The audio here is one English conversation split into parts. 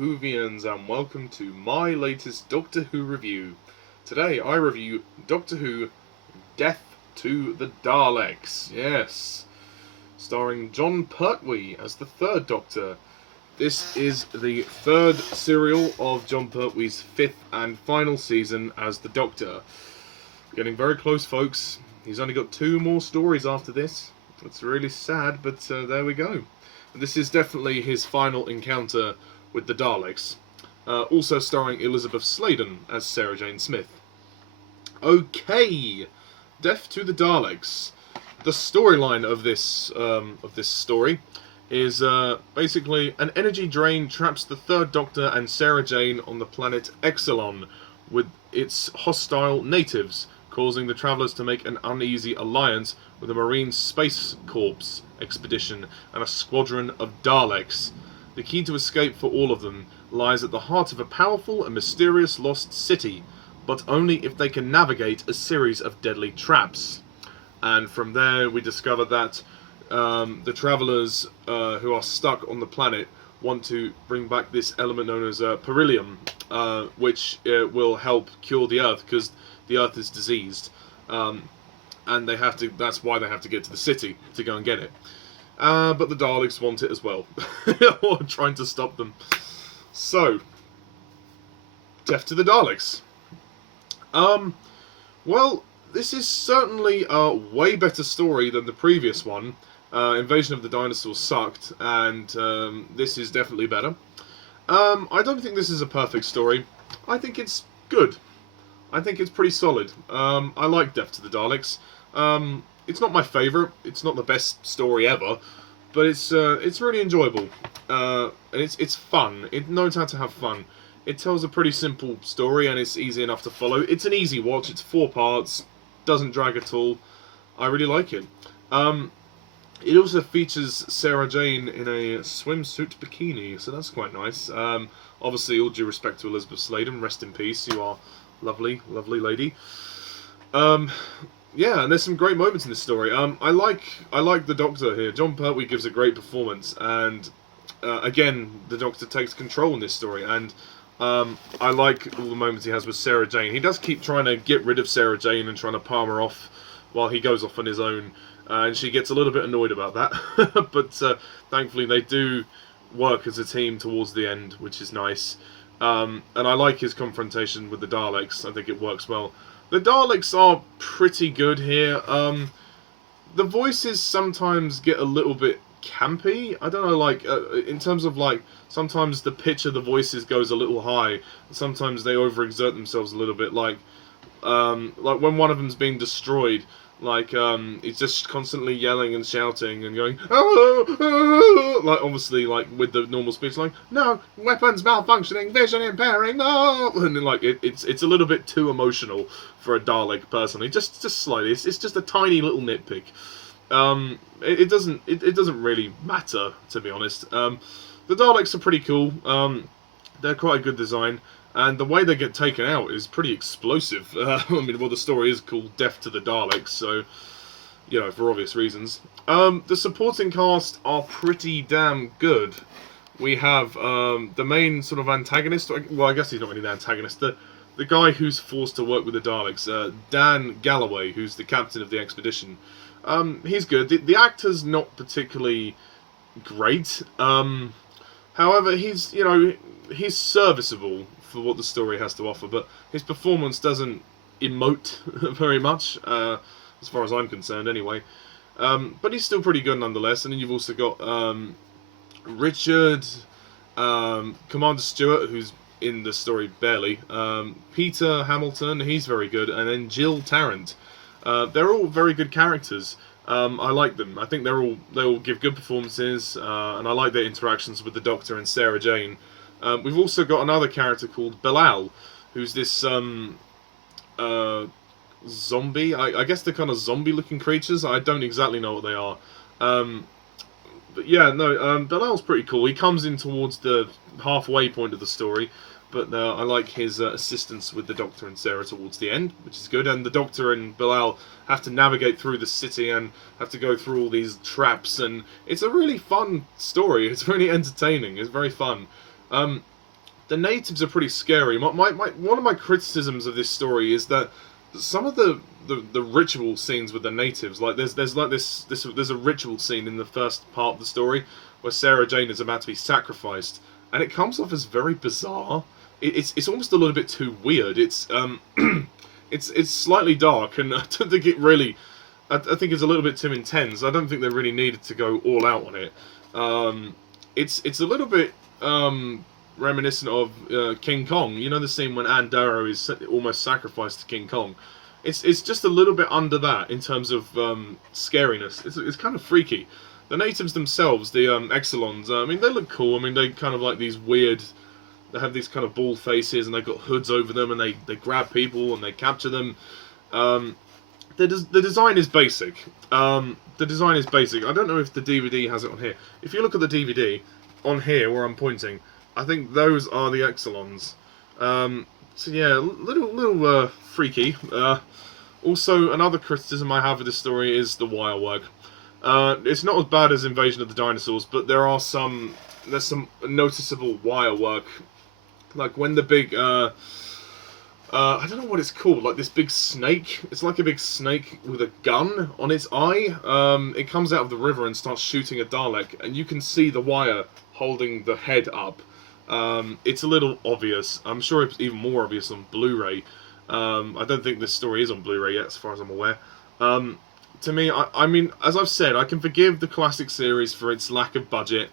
Whovians, and welcome to my latest Doctor Who review. Today I review Doctor Who Death to the Daleks, yes, starring John Pertwee as the third Doctor. This is the third serial of John Pertwee's fifth and final season as the Doctor. Getting very close, folks. He's only got 2 more stories after this. It's really sad, but there we go. This is definitely his final encounter with the Daleks. Also starring Elizabeth Sladen as Sarah Jane Smith. Okay, Death to the Daleks. The storyline of this story is basically an energy drain traps the third Doctor and Sarah Jane on the planet Exelon with its hostile natives, causing the travellers to make an uneasy alliance with a Marine Space Corps expedition and a squadron of Daleks. The key to escape for all of them lies at the heart of a powerful and mysterious lost city, but only if they can navigate a series of deadly traps. And from there we discover that the travellers who are stuck on the planet want to bring back this element known as beryllium, which will help cure the Earth, because the Earth is diseased, and they have to. That's why they have to get to the city to go and get it. But the Daleks want it as well, or trying to stop them. So, death to the Daleks. Well, this is certainly a way better story than the previous one. Invasion of the Dinosaurs sucked, and this is definitely better. I don't think this is a perfect story. I think it's good. I think it's pretty solid. I like Death to the Daleks. It's not my favourite. It's not the best story ever, but it's really enjoyable. And it's fun. It knows how to have fun. It tells a pretty simple story, and it's easy enough to follow. It's an easy watch. It's 4 parts. Doesn't drag at all. I really like it. It also features Sarah Jane in a swimsuit bikini, so that's quite nice. Obviously, all due respect to Elizabeth Sladen, rest in peace. You are lovely, lovely lady. Yeah, and there's some great moments in this story. I like the Doctor here. John Pertwee gives a great performance, and again, the Doctor takes control in this story. And I like all the moments he has with Sarah Jane. He does keep trying to get rid of Sarah Jane and trying to palm her off while he goes off on his own. And she gets a little bit annoyed about that. But thankfully they do work as a team towards the end, which is nice. And I like his confrontation with the Daleks. I think it works well. The Daleks are pretty good here. The voices sometimes get a little bit campy. I don't know, like, in terms of, like, sometimes the pitch of the voices goes a little high. Sometimes they overexert themselves a little bit, like when one of them's being destroyed. Like, he's just constantly yelling and shouting and going, oh, oh, like, obviously, like, with the normal speech, like, no, weapons malfunctioning, vision impairing, no, and then, like, it's a little bit too emotional for a Dalek, personally, just slightly. It's just a tiny little nitpick. It doesn't really matter, to be honest. The Daleks are pretty cool. They're quite a good design. And the way they get taken out is pretty explosive. I mean, well, the story is called Death to the Daleks, so, you know, for obvious reasons. The supporting cast are pretty damn good. We have the main sort of antagonist, well, I guess he's not really the antagonist, the guy who's forced to work with the Daleks, Dan Galloway, who's the captain of the expedition. He's good. The actor's not particularly great. However, he's serviceable for what the story has to offer, but his performance doesn't emote very much, as far as I'm concerned anyway. But he's still pretty good nonetheless. And then you've also got Richard, Commander Stewart, who's in the story barely, Peter Hamilton, he's very good, and then Jill Tarrant. They're all very good characters. I like them. I think they all give good performances, and I like their interactions with the Doctor and Sarah Jane. We've also got another character called Bilal, who's this zombie. I guess they're kind of zombie-looking creatures. I don't exactly know what they are. But yeah, no, Bilal's pretty cool. He comes in towards the halfway point of the story, but I like his assistance with the Doctor and Sarah towards the end, which is good. And the Doctor and Bilal have to navigate through the city and have to go through all these traps, and it's a really fun story. It's really entertaining. It's very fun. the natives are pretty scary. One of my criticisms of this story is that some of the ritual scenes with the natives, like there's a ritual scene in the first part of the story where Sarah Jane is about to be sacrificed, and it comes off as very bizarre. It's almost a little bit too weird. It's it's slightly dark, and I don't think it really. I think it's a little bit too intense. I don't think they really needed to go all out on it. It's a little bit reminiscent of King Kong. You know the scene when Ann Darrow is almost sacrificed to King Kong. It's just a little bit under that in terms of scariness. It's kind of freaky. The natives themselves, the Exelons, I mean, they look cool. I mean, they kind of like these weird. They have these kind of bald faces, and they've got hoods over them, and they grab people and they capture them. The design is basic. The design is basic. I don't know if the DVD has it on here. If you look at the DVD, on here where I'm pointing, I think those are the Exelons. So yeah, little freaky. Also, another criticism I have of this story is the wire work. It's not as bad as Invasion of the Dinosaurs, but there's some noticeable wire work. Like when the big, I don't know what it's called, like this big snake. It's like a big snake with a gun on its eye. It comes out of the river and starts shooting a Dalek, and you can see the wire holding the head up. It's a little obvious. I'm sure it's even more obvious on Blu-ray. I don't think this story is on Blu-ray yet, as far as I'm aware. To me, I mean, as I've said, I can forgive the classic series for its lack of budget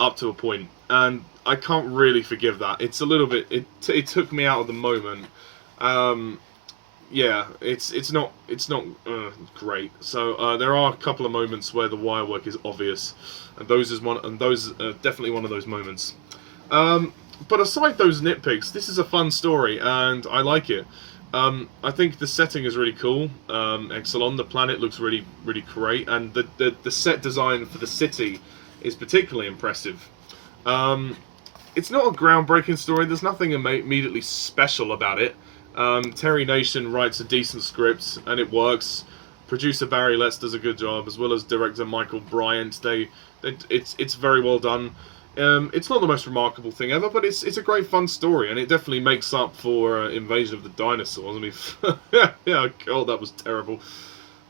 up to a point, and I can't really forgive that. It's a little bit. It took me out of the moment. Yeah, it's not great. So there are a couple of moments where the wire work is obvious, and those are definitely one of those moments. But aside those nitpicks, this is a fun story, and I like it. I think the setting is really cool. Exelon, the planet looks really great, and the set design for the city is particularly impressive. It's not a groundbreaking story. There's nothing immediately special about it. Terry Nation writes a decent script, and it works. Producer Barry Letts does a good job, as well as director Michael Bryant. It's very well done. It's not the most remarkable thing ever, but it's a great fun story, and it definitely makes up for Invasion of the Dinosaurs. I mean, yeah, God, that was terrible.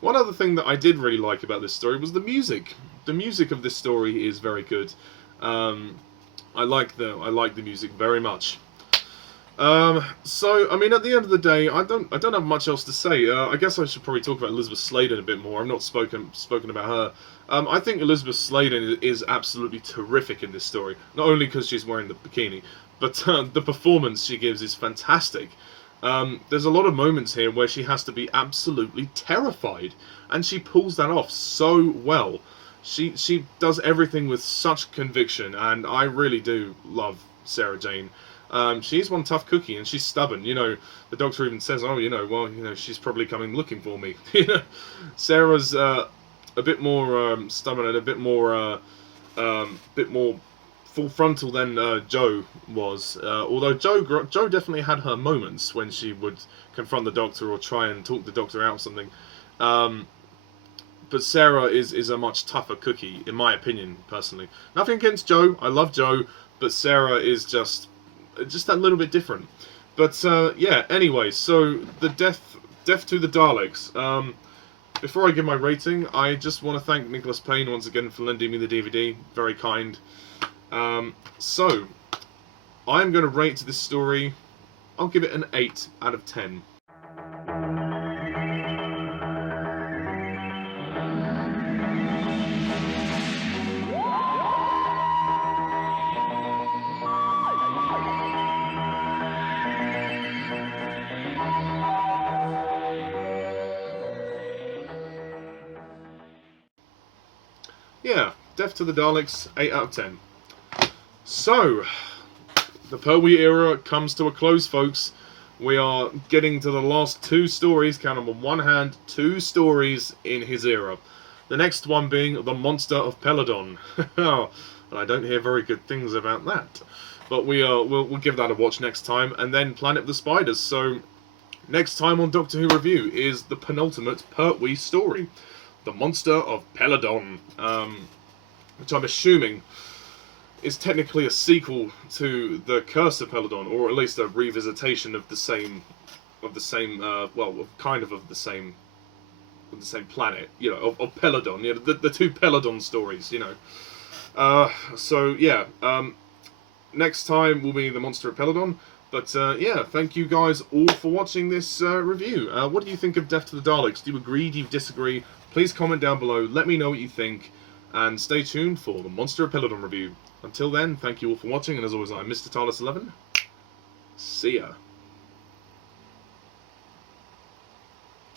One other thing that I did really like about this story was the music. The music of this story is very good. I like the music very much. So I mean, at the end of the day, I don't have much else to say. I guess I should probably talk about Elizabeth Sladen a bit more. I've not spoken about her. I think Elizabeth Sladen is absolutely terrific in this story. Not only because she's wearing the bikini, but the performance she gives is fantastic. There's a lot of moments here where she has to be absolutely terrified, and she pulls that off so well. She does everything with such conviction, and I really do love Sarah Jane. She's one tough cookie, and she's stubborn. You know, the Doctor even says, "Oh, she's probably coming looking for me." Sarah's a bit more stubborn and a bit more full frontal than Jo was. Although Jo definitely had her moments when she would confront the Doctor or try and talk the Doctor out of something. But Sarah is a much tougher cookie, in my opinion, personally. Nothing against Jo. I love Jo, but Sarah is just that little bit different. But yeah, anyway, so the death to the Daleks. Before I give my rating, I just want to thank Nicholas Payne once again for lending me the DVD. Very kind. So, I'm going to rate this story, I'll give it an 8 out of 10. Yeah, Death to the Daleks, 8 out of 10. So, the Pertwee era comes to a close, folks. We are getting to the last 2 stories, count them on one hand, 2 stories in his era. The next one being The Monster of Peladon. And I don't hear very good things about that. But we'll give that a watch next time. And then Planet of the Spiders. So, next time on Doctor Who Review is the penultimate Pertwee story. The Monster of Peladon, which I'm assuming is technically a sequel to the Curse of Peladon, or at least a revisitation of the same, of the same planet, you know, of Peladon, you know, the two Peladon stories, you know. So yeah, next time will be the Monster of Peladon. But yeah, thank you guys all for watching this review. What do you think of Death to the Daleks? Do you agree? Do you disagree? Please comment down below. Let me know what you think. And stay tuned for the Monster of Peladon review. Until then, thank you all for watching. And as always, I'm Mr. Talus11. See ya.